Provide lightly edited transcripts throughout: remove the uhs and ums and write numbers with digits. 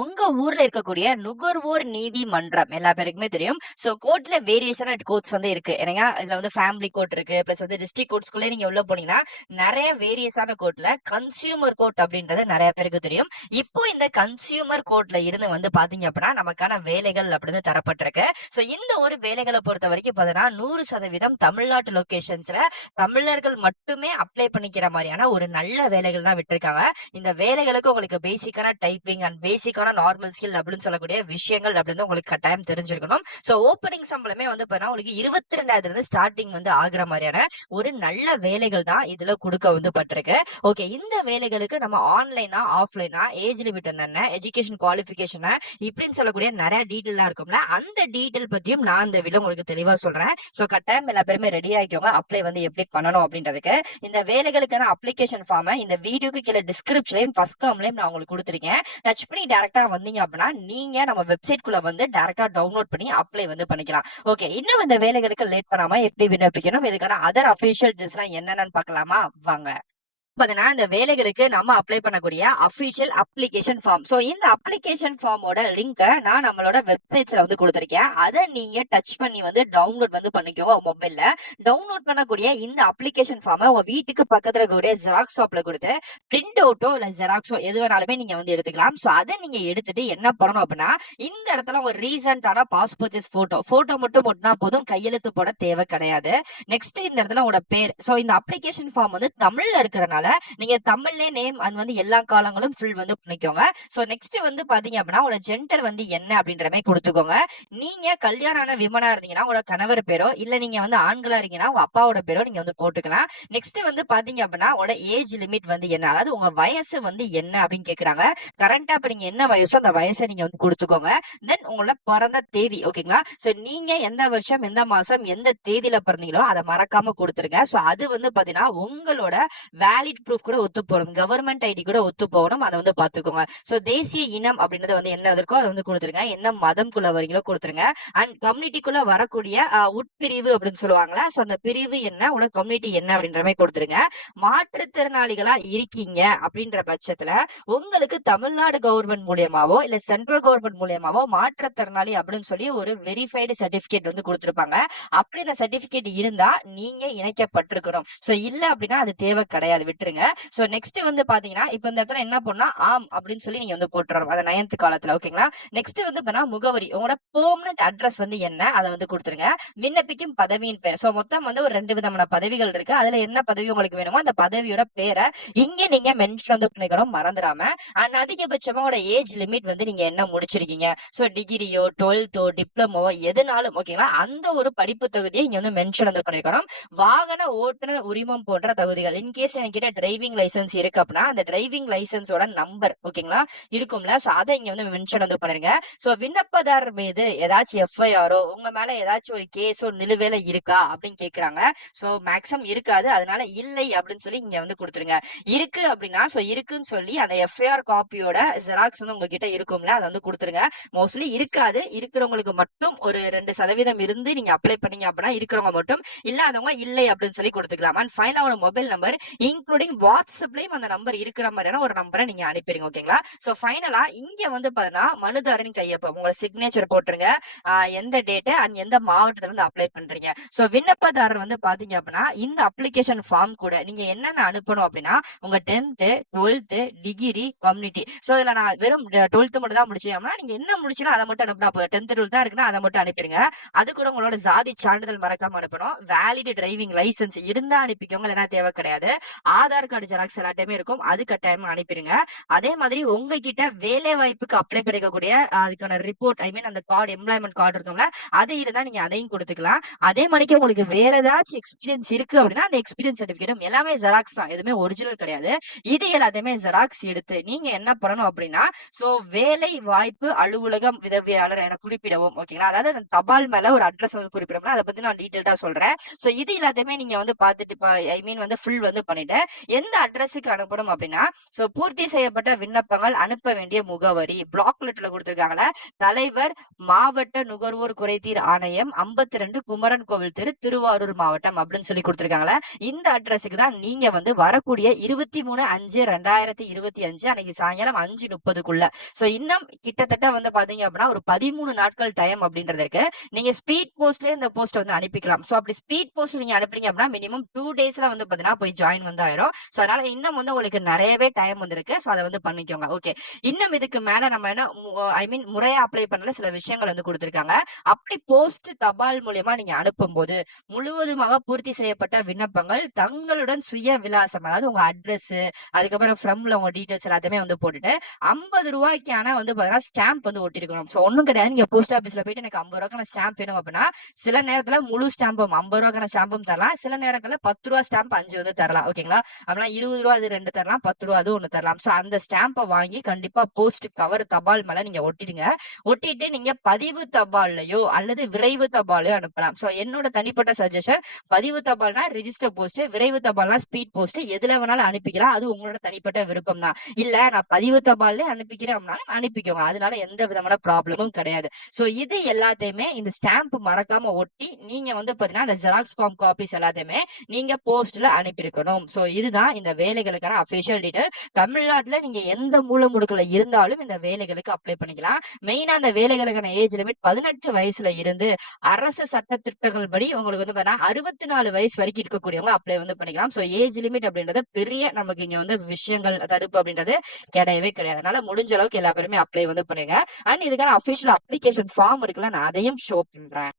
உங்க ஊர்ல இருக்கக்கூடிய நுகர்வோர் நீதிமன்றம் எல்லா பேருக்குமே தெரியும். சோ கோர்ட்ல வேரியஸான கோர்ட்ஸ் வந்து இருக்கு. ஏன்னா இதுல வந்து ஃபேமிலி கோர்ட் இருக்கு. பிளஸ் வந்து டிஸ்ட்ரிக்ட் கோர்ட்ஸ்குள்ளே நீங்க உள்ள போனீங்கன்னா நிறைய வேரியஸான கோர்ட்ல கன்சியூமர் கோர்ட் அப்படின்றது நிறைய பேருக்கு தெரியும். இப்போ இந்த கன்சியூமர் கோர்ட்ல இருந்து வந்து பாத்தீங்க அப்படின்னா நமக்கான வேலைகள் அப்படின்னு தரப்பட்டிருக்கு. சோ இந்த ஒரு வேலைகளை பொறுத்த வரைக்கும் பாத்தீங்கன்னா 100% தமிழ்நாட்டு லொகேஷன்ஸ்ல தமிழர்கள் மட்டுமே அப்ளை பண்ணிக்கிற மாதிரியான ஒரு நல்ல வேலைகள் தான் விட்டுருக்காங்க. இந்த வேலைகளுக்கு உங்களுக்கு பேசிக்கான டைப்பிங் அண்ட் பேசிக்கான நார்மல் ஸ்கில் அப்படின்னு சொல்லக்கூடிய விஷயங்கள் அப்படின்னு உங்களுக்கு கட்டாயம் தெரிஞ்சிருக்கணும். சோ ஓப்பனிங் சம்பளமே வந்து பாத்தீங்கன்னா உங்களுக்கு 22,000 இருந்து ஸ்டார்டிங் வந்து ஆகுற மாதிரியான ஒரு நல்ல வேலைகள் தான் இதுல கொடுக்க வந்து பட்டிருக்கு. ஓகே, இந்த வேலைகளுக்கு நம்ம ஆன்லைனா ஆஃப்லைனா ஏஜ் லிமிட் என்ன, எஜுகேஷன் குவாலிபிகேஷன் இப்படின்னு சொல்லக்கூடிய நிறைய டீட்டெயில் இருக்கும்ல, அந்த டீட்டெயில் பத்தியும் நான் இந்த வீடியோ உங்களுக்கு தெளிவா சொல்றேன். சோ கட்டாயம் எல்லா பேருமே ரெடி ஆகிக்கோங்க அப்ளை வந்து எப்படி பண்ணணும் அப்படின்றதுக்கு. இந்த வேலைகளுக்கான அப்ளிகேஷன் ஃபார்ம் இந்த வீடியோக்கு கீழே டிஸ்கிரிப்ஷன்லயும் ஃபர்ஸ்ட் காம்லயும் நான் உங்களுக்கு கொடுத்துருக்கேன். டச் பண்ணி டைரக்டா வந்தீங்க அப்படின்னா நீங்க நம்ம வெப்சைட் குள்ள வந்து டைரக்டா டவுன்லோட் பண்ணி அப்ளை வந்து பண்ணிக்கலாம். ஓகே, இன்னும் இந்த வேலைகளுக்கு லேட் பண்ணாம எப்படி விண்ணப்பிக்கணும், இதுக்கான அதர் அபிஷியல் டீல்ஸ் என்னென்னு பார்க்கலாமா வாங்க. பாத்தீங்கன்னா இந்த வேலைகளுக்கு நம்ம அப்ளை பண்ணக்கூடிய அபிஷியல் அப்ளிகேஷன் ஃபார்ம். சோ இந்த அப்ளிகேஷன் ஃபார்மோட லிங்க் நான் நம்மளோட வெப்சைட்ஸ்ல வந்து கொடுத்திருக்கேன். அதை நீங்க டச் பண்ணி வந்து டவுன்லோட் வந்து பண்ணிக்கோங்க மொபைல்ல. டவுன்லோட் பண்ணக்கூடிய இந்த அப்ளிகேஷன் ஃபார்மை உங்க வீட்டுக்கு பக்கத்துல இருக்கக்கூடிய ஜெராக்ஸ் ஷாப்ல கொடுத்து பிரிண்ட் அவுட்டோ இல்ல ஜெராக்ஸோ எது வேணாலுமே நீங்க வந்து எடுத்துக்கலாம். சோ அதை நீங்க எடுத்துட்டு என்ன பண்ணணும் அப்படின்னா இந்த இடத்துல ஒரு ரீசன்டான பாஸ்போர்ட் சைஸ் போட்டோ மட்டும் ஒட்டினா போதும், கையெழுத்து போட தேவை கிடையாது. நெக்ஸ்ட் இந்த இடத்துல உங்களோட பேர். சோ இந்த அப்ளிகேஷன் ஃபார்ம் வந்து தமிழ்ல இருக்கிறதுனால நீங்க தமிழ்லே நேம் அது வந்து எல்லா காலங்களும் ஃபில் வந்து பண்ணிக்கோங்க. சோ நெக்ஸ்ட் வந்து பாத்தீங்க அப்படின்னா உங்களோட ஜெண்டர் வந்து என்ன அப்படின்ற மாதிரி கொடுத்துக்கோங்க. நீங்க கல்யாணம் ஆன விமனா இருந்தீங்கன்னா உங்களோட கணவர் பேரோ, இல்ல நீங்க வந்து ஆண்களா இருக்கீங்கன்னா உங்க அப்பாவோட பேரோ நீங்க வந்து போட்டுக்கலாம். நெக்ஸ்ட் வந்து பாத்தீங்க அப்படின்னா உங்களோட ஏஜ் லிமிட் வந்து என்ன, அதாவது உங்க வயசு வந்து என்ன அப்படின்னு கேக்குறாங்க. கரண்டா இப்ப நீங்க என்ன வயசோ அந்த வயசை நீங்க வந்து கொடுத்துக்கோங்க. தென் உங்களோட பிறந்த தேதி. ஓகேங்களா, சோ நீங்க எந்த வருஷம் எந்த மாசம் எந்த தேதியில பிறந்தீங்களோ அதை மறக்காம கொடுத்துருங்க. சோ அது வந்து பாத்தீங்கன்னா உங்களோட வேலிட் ப்ரூஃப் கூட ஒத்து போகணும், கவர்மெண்ட் ஐடி கூட ஒத்து போகணும், அதை வந்து பாத்துக்கோங்க. சோ தேசிய இனம் அப்படின்றது வந்து என்ன இருக்கோ அதை வந்து கொடுத்துருங்க. என்ன மதம்குள்ள வரீங்களோ கொடுத்துருங்க. அண்ட் கம்யூனிட்டிக்குள்ள வரக்கூடிய உட்பிரிவு அப்படின்னு சொல்லுவாங்களா, சோ அந்த பிரிவு என்ன, உங்களோட கம்யூனிட்டி என்ன அப்படின்ற மாதிரி கொடுத்துருங்க. மாற்றுத்திறனாளிகளா இருக்கீங்க அப்படின்ற பட்சத்துல உங்களுக்கு தமிழ்நாடு கவர்மெண்ட் மூலியமாவோ இல்ல சென்ட்ரல் கவர்மெண்ட் மூலியமாவோ மாற்றுத்திறனாளி அப்படின்னு சொல்லி ஒரு வெரிஃபைடு சர்டிபிகேட் வந்து கொடுத்துருப்பாங்க. அப்படி இந்த சர்டிபிகேட் இருந்தா நீங்க இணைக்கப்பட்டிருக்கணும். சோ இல்ல அப்படின்னா அது தேவை கிடையாது, விட்டுருங்க. சோ நெக்ஸ்ட் வந்து பாத்தீங்கன்னா இப்ப இந்த இடத்துல என்ன பண்ணா ஆம் அப்படின்னு சொல்லி நீங்க வந்து போட்டுறணும் அந்த 9th காலத்துல. ஓகேங்களா, நெக்ஸ்ட் வந்து பண்ணா முகவரி, உங்களோட பெர்மனன்ட் அட்ரஸ் வந்து என்ன அதை வந்து கொடுத்துருங்க. விண்ணப்பிக்கும் பதவியின் பேர். சோ மொத்தம் வந்து ஒரு 2 விதமான பதவிகள் இருக்கு. அதுல என்ன பதவி உங்களுக்கு வேணுமோ அந்த பதவியோட பேரை இங்க நீங்க மென்ஷன் வந்து பண்ணிக்கணும் மறந்துடாம. அண்ட் அதிகபட்சமா உங்களோட ஏஜ் லிமிட் வந்து நீங்க என்ன முடிச்சிருக்கீங்க, சோ டிகிரியோ 12தோ டிப்ளமோவோ எதுனாலும் ஓகேங்களா அந்த ஒரு படிப்பு தகுதியை இங்க வந்து மென்ஷன் வந்து பண்ணிருக்கணும். வாகன ஓட்டுநர் உரிமம் போன்ற தகுதிகள், இன்கேஸ் என்கிட்ட டிரைவிங் லைசன்ஸ் இருக்கு அப்படின்னா அந்த டிரைவிங் லைசன்ஸோட நம்பர் ஓகேங்களா இருக்கும்ல, சோ அதை இங்க வந்து மென்ஷன் வந்து பண்ணிருங்க. சோ விண்ணப்பதாரர் மீது ஏதாச்சும் எஃப்ஐஆரோ உங்க மேல ஏதாச்சும் ஒரு கேஸோ நிலுவையில இருக்கா அப்படின்னு கேக்குறாங்க. சோ மேக்ஸிமம் இருக்காது, அதனால இல்லை அப்படின்னு சொல்லி இங்க வந்து கொடுத்துருங்க. இருக்கு அப்படின்னா சோ இருக்குன்னு சொல்லி அந்த எஃப்ஐஆர் காப்பியோட ஜெராக்ஸ் வந்து உங்ககிட்ட இருக்கும்ல அதை வந்து கொடுத்துருங்க. மோஸ்ட்லி இருக்காது, இருக்கிறவங்களுக்கு மட்டும் ஒரு 2% இருந்து நீங்க அப்ளை பண்ணீங்க அப்படின்னா இருக்கிறவங்க மட்டும், இல்லாதவங்க இல்லை அப்படின்னு சொல்லி கொடுத்துக்கலாம். அண்ட் ஃபைனலா ஒரு மொபைல் நம்பர் இன்க்ளூடிங் வாட்ஸ்அப்லயும் அந்த நம்பர் இருக்கிற மாதிரியான ஒரு நம்பரை நீங்க அனுப்பிடுங்க. ஓகேங்களா, சோ ஃபைனலா இங்க வந்து பாத்தீங்கன்னா மனுதாரரின் கையொப்பம், உங்களோட சிக்னேச்சர் போட்டுருங்க. எந்த டேட் அண்ட் எந்த மாவட்டத்துல இருந்து அப்ளை பண்றீங்க. சோ விண்ணப்பதாரர் வந்து பாத்தீங்க அப்படின்னா இந்த அப்ளிகேஷன் ஃபார்ம் கூட நீங்க என்னென்ன அனுப்பணும் அப்படின்னா உங்க 10th 12th degree community. So இதுல நான் வெறும் 12th மட்டும் தான் முடிச்சேன், நீங்க என்ன முடிச்சீங்களோ அதை மட்டும் அனுப்பினா போதும். 10th 12th தான் இருக்குன்னா அதை மட்டும் அனுப்பிடுங்க. அது கூட உங்களோட ஜாதி சான்றிதழ் மறக்காம அனுப்பணும். வேலிட் டிரைவிங் லைசன்ஸ் இருந்தா அனுப்பிக்கோங்க, இல்லைன்னா தேவை கிடையாது. ஆதார் கார்டு ஜெராக்ஸ் எல்லாத்தையுமே இருக்கும், அது கட்டாயமா அனுப்பிடுங்க. அதே மாதிரி உங்ககிட்ட வேலை வாய்ப்புக்கு அப்ளை கிடைக்கக்கூடிய அதுக்கான ரிப்போர்ட், ஐ மீன் அந்த கார்டு, எம்ப்ளாய்மெண்ட் கார்டு இருக்கும்ல, அது இருந்தா நீங்க அதையும் கொடுத்துக்கலாம். அதே மாதிரிக்கு உங்களுக்கு வேற ஏதாச்சும் எக்ஸ்பீரியன்ஸ் இருக்கு அப்படின்னா அந்த எக்ஸ்பீரியன்ஸ் சர்டிபிகேட் எல்லாமே ஜெராக்ஸ் தான், எதுவுமே ஒரிஜினல் கிடையாது. இது எல்லாத்தையுமே ஜெராக்ஸ் எடுத்து நீங்க என்ன பண்ணணும் அப்படின்னா சோ வேலை வாய்ப்பு அலுவலகம் விதவியாளர் என குறிப்பிடவும். ஓகேங்களா, அதாவது அந்த தபால் மேல ஒரு அட்ரஸ் வந்து குறிப்பிடணும், அதை பத்தி நான் டீடைல்டா சொல்றேன். சோ இது எல்லாத்தையுமே நீங்க வந்து பாத்துட்டு ஐ மீன் வந்து ஃபுல் வந்து பண்ணிட்டு எந்த அட்ரஸுக்கு அனுப்பணும் அப்படின்னா, சோ பூர்த்தி செய்யப்பட்ட விண்ணப்பங்கள் அனுப்ப வேண்டிய முகவரி பிளாக் லெட்டர்ல கொடுத்திருக்காங்கல்ல, தலைவர் மாவட்ட நுகர்வோர் குறைதீர் ஆணையம் 52 குமரன் கோவில் தெரு திருவாரூர் மாவட்டம் அப்படின்னு சொல்லி கொடுத்திருக்காங்கல்ல, இந்த அட்ரஸுக்கு தான் நீங்க வந்து வரக்கூடிய 23/5/2025 அன்னைக்கு சாயங்காலம் 5:30க்குள்ள. சோ இன்னும் கிட்டத்தட்ட வந்து பாத்தீங்க அப்படின்னா ஒரு 13 நாட்கள் டைம் அப்படின்றது இருக்கு. நீங்க ஸ்பீட் போஸ்ட்லயே இந்த போஸ்ட் வந்து அனுப்பிக்கலாம். சோ அப்படி ஸ்பீட் போஸ்ட் நீங்க அனுப்புறீங்க அப்படின்னா மினிமம் 2 டேஸ்ல வந்து பாத்தீங்கன்னா போய் ஜாயின் வந்து ஆயிரும். சோ அதனால இன்னும் வந்து உங்களுக்கு நிறையவே டைம் வந்து இருக்கு. சோ அதை வந்து பண்ணிக்கோங்க. ஓகே, இன்னும் இதுக்கு மேல நம்ம என்ன ஐ மீன் முறையா அப்ளை பண்ணல சில விஷயங்கள் வந்து கொடுத்திருக்காங்க. அப்படி போஸ்ட் தபால் மூலியமா நீங்க அனுப்பும்போது முழுவதுமாக பூர்த்தி செய்யப்பட்ட விண்ணப்பங்கள் தங்களுடன் சுய விலாசம், அதாவது உங்க அட்ரஸ், அதுக்கப்புறம் ஃப்ரம்ல உங்க டீடைல்ஸ் எல்லாத்தையுமே வந்து போட்டுட்டு 50 ரூபாய்க்கான வந்து பாத்தீங்கன்னா ஸ்டாம்ப் வந்து ஒட்டிருக்கணும். சோ ஒண்ணும் கிடையாது. நீங்க போஸ்ட் ஆபீஸ்ல போயிட்டு எனக்கு 50 ரூபாய்க்கான ஸ்டாம்ப் வேணும் அப்படின்னா சில நேரத்துல முழு ஸ்டாம்பும் 50 ரூபாய்க்கான ஸ்டாம்பும் தரலாம். சில நேரங்கள்ல 10 ரூபாய் ஸ்டாம்ப் 5 வந்து தரலாம். ஓகேங்களா? அப்படின்னா 20 ரூபாய் அது 2 தரலாம், 10 ரூபாய் அது 1 தரலாம். சோ அந்த ஸ்டாம்பை வாங்கி கண்டிப்பா போஸ்ட் கவர் தபால் மேல நீங்க ஒட்டிடுங்க. ஒட்டிட்டு நீங்க பதிவு தபால்லையோ அல்லது விரைவு தபாலையோ அனுப்பலாம். சோ என்னோட தனிப்பட்ட சஜஷன், பதிவு தபால்னா ரிஜிஸ்டர் போஸ்ட், விரைவு தபால்னா ஸ்பீட் போஸ்ட், எதுல வேணாலும் அனுப்பிக்கலாம். அது உங்களோட தனிப்பட்ட விருப்பம் தான். இல்ல நான் பதிவு தபால்ல அனுப்பிக்கிறேன் அப்படின்னாலும் அனுப்பிக்கோங்க. அதனால எந்த விதமான ப்ராப்ளமும் கிடையாது. சோ இது எல்லாத்தையுமே இந்த ஸ்டாம்ப் மறக்காம ஒட்டி நீங்க வந்து பாத்தீங்கன்னா அந்த ஜெராக்ஸ் ஃபார்ம் காப்பீஸ் எல்லாத்தையுமே நீங்க போஸ்ட்ல அனுப்பியிருக்கணும். சோ இதுதான் இந்த வேலைகளுக்கான அபிஷியல் டீடைல். தமிழ்நாட்டுல நீங்க எந்த மூல முடுக்குல இருந்தாலும் இந்த வேலைகளுக்கு அப்ளை பண்ணிக்கலாம். மெயினா அந்த வேலைகளுக்கான ஏஜ் லிமிட் 18 வயசுல இருந்து அரசு சட்ட திட்டங்கள் படி உங்களுக்கு வந்து பாத்தீங்கன்னா 64 வயசு வரைக்கும் இருக்கக்கூடியவங்க அப்ளை வந்து பண்ணிக்கலாம். சோ ஏஜ் லிமிட் அப்படின்றது பெரிய நமக்கு இங்க வந்து விஷயங்கள் தடுப்பு அப்படின்றது கிடையவே கிடையாது. அதனால முடிஞ்ச அளவுக்கு எல்லா பேருமே அப்ளை வந்து பண்ணுங்க. அண்ட் இதுக்கான அபிஷியல் அப்ளிகேஷன் ஃபார்ம் இருக்குல்ல, நான் அதையும் ஷோ பண்றேன்.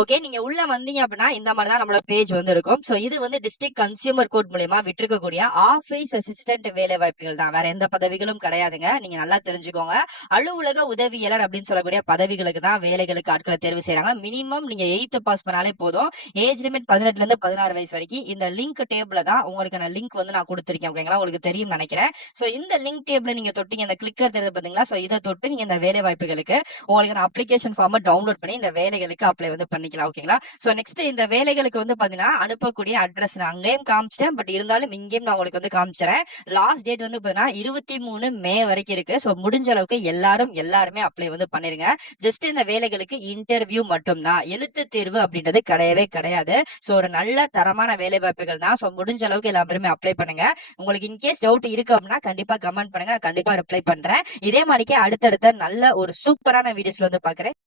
ஓகே, நீங்க உள்ள வந்தீங்க அப்படின்னா இந்த மாதிரி தான் நம்மளோட பேஜ் வந்து இருக்கும். சோ இது வந்து டிஸ்ட்ரிக்ட் கன்சியூமர் கோர்ட் மூலமா விட்டிருக்கக்கூடிய ஆபீஸ் அசிஸ்டன்ட் வேலை வாய்ப்புகள் தான். வேற எந்த பதவிகளும் கிடையாதுங்க. நீங்க நல்லா தெரிஞ்சுக்கோங்க. அலுவலக உதவியாளர் அப்படின்னு சொல்லக்கூடிய பதவிகளுக்கு தான் வேலைகளுக்கு ஆட்களை தேர்வு செய்யறாங்க. மினிமம் நீங்க 8th பாஸ் பண்ணாலே போதும். ஏஜ் லிமிட் 18ல இருந்து 16 வயசு வரைக்கும். இந்த லிங்க் டேபிள்ல தான் உங்களுக்கான லிங்க் வந்து நான் கொடுத்திருக்கேன். ஓகேங்களா? உங்களுக்கு தெரியும் நினைக்கிறேன். சோ இந்த லிங்க் டேபிள்ல நீங்க தொட்டீங்க, இந்த கிளிக்கர் தெரியுது பாத்தீங்களா? சோ இதை தொட்டு நீங்க இந்த வேலை வாய்ப்புகளுக்கு உங்களுக்கான அப்ளிகேஷன் ஃபார்ம் டவுன்லோட் பண்ணி இந்த வேலைகளுக்கு அப்ளை வந்து பண்ணிக்கலாம். ஓகேங்களா? சோ நெக்ஸ்ட் இந்த வேலைகளுக்கு வந்து பாத்தீங்கன்னா அனுப்பக்கூடிய அட்ரஸ் நான் அங்கேயும் காமிச்சிட்டேன். பட் இருந்தாலும் இங்கேயும் நான் உங்களுக்கு வந்து காமிச்சிடறேன். லாஸ்ட் டேட் வந்து பாத்தீங்கன்னா 23 மே வரைக்கும் இருக்கு. சோ முடிஞ்ச அளவுக்கு எல்லாருமே அப்ளை வந்து பண்ணிருங்க. ஜஸ்ட் இந்த வேலைகளுக்கு இன்டர்வியூ மட்டும் தான், எழுத்து தேர்வு அப்படின்றது கிடையவே கிடையாது. சோ ஒரு நல்ல தரமான வேலை வாய்ப்புகள் தான். சோ முடிஞ்ச அளவுக்கு எல்லாருமே அப்ளை பண்ணுங்க. உங்களுக்கு இன்கேஸ் டவுட் இருக்கு அப்படின்னா கண்டிப்பா கமெண்ட் பண்ணுங்க. நான் கண்டிப்பா ரிப்ளை பண்றேன். இதே மாதிரிக்கே அடுத்தடுத்த நல்ல ஒரு சூப்பரான வீடியோஸ்ல வந்து பாக்குறேன்.